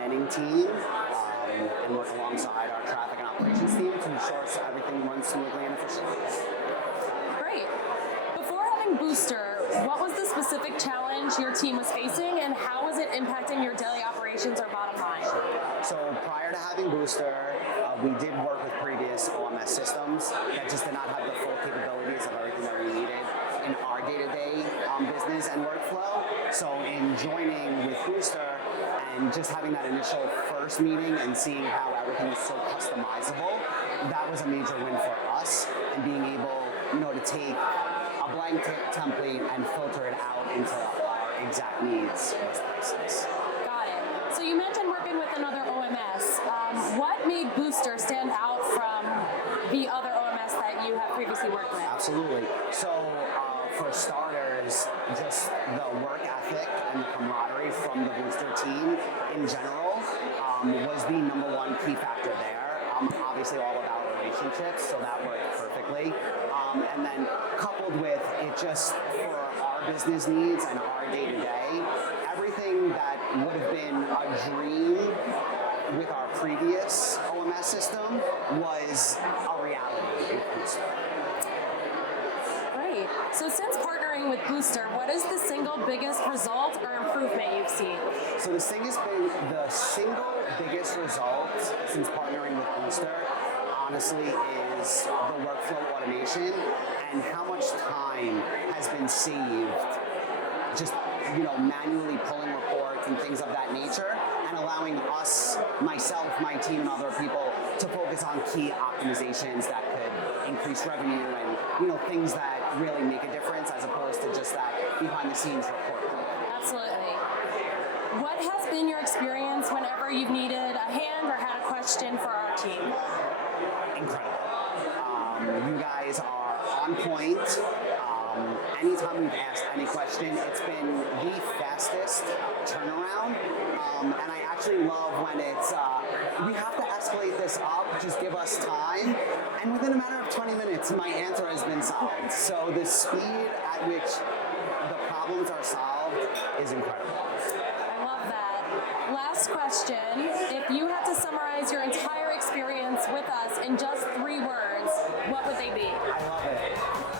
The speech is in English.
planning team and work alongside our traffic and operations team to ensure everything runs smoothly and efficiently. Great. Before having Boostr, what was the specific challenge your team was facing, and how was it impacting your daily operations or bottom line? So prior to having Boostr, we did work with previous OMS systems that just did not have the full capabilities of everything that we needed in our day-to-day business and workflow. So in joining with Boostr and just having that initial first meeting and seeing how everything is so customizable, that was a major win for us, and being able, to take a blank template and filter it out into our exact needs most places. Got it. So you mentioned working with another OMS. What made Boostr stand out from the other OMS that you have previously worked with? Absolutely. So for starters, just the work ethic and the camaraderie from the Boostr team in general was the number one key factor there. Obviously all about relationships, so that worked perfectly. And then coupled with it just for our business needs and our day-to-day, everything that would have been a dream with our previous OMS system was a reality with Boostr. Great. So since partnering with Boostr, what is the single biggest result or improvement you've seen? So the single biggest result since partnering with Boostr, honestly, is the workflow automation and how much time has been saved just manually pulling reports and things of that nature, and allowing us, myself, my team, and other people to focus on key optimizations that could increase revenue and things that really make a difference, as opposed to just that behind the scenes report. Absolutely. What has been your experience whenever you've needed a hand or had a question for our team? Incredible. You guys are on point. Anytime we've asked any question, it's been the fastest turnaround. And I actually love when it's, we have to escalate this up, just give us time. And within a matter of 20 minutes, my answer has been solved. So the speed at which the problems are solved is incredible. I love that. Last question. If you had to summarize your entire experience with us in just 3 words, what would they be? I love it.